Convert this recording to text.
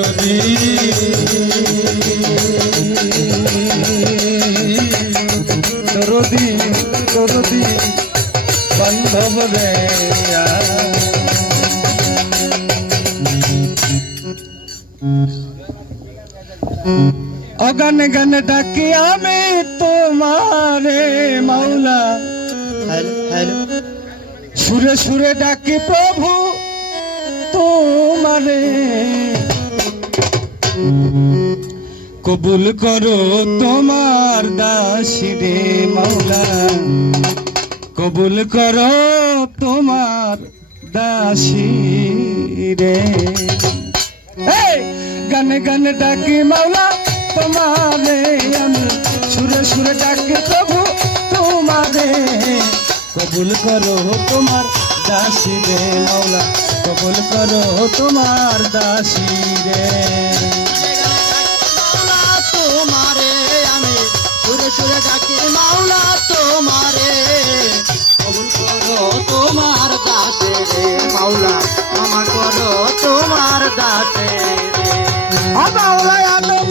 দরদি দরদি দরদি বান্ধব রে অগানে গানে ডাকি আমি তোমারে মাওলা সুরে সুরে ডাকি প্রভু তোমারে কবুল করো তোমার দাসী রে মাওলা কবুল করো তোমার দাসী রে গানে গানে ডাকি মাওলা তোমারে আমি সুরে সুরে ডাকি প্রভু তোমারে কবুল করো তোমার দাসী রে মাওলা কবুল করো তোমার দাসী রে মাওলা তোমারে আমি সুরে সুরে ডাকি মাওলা তোমারে কবুল করো তোমার দাসে রে মাওলা ক্ষমা করো তোমার দাসে রে মাওলা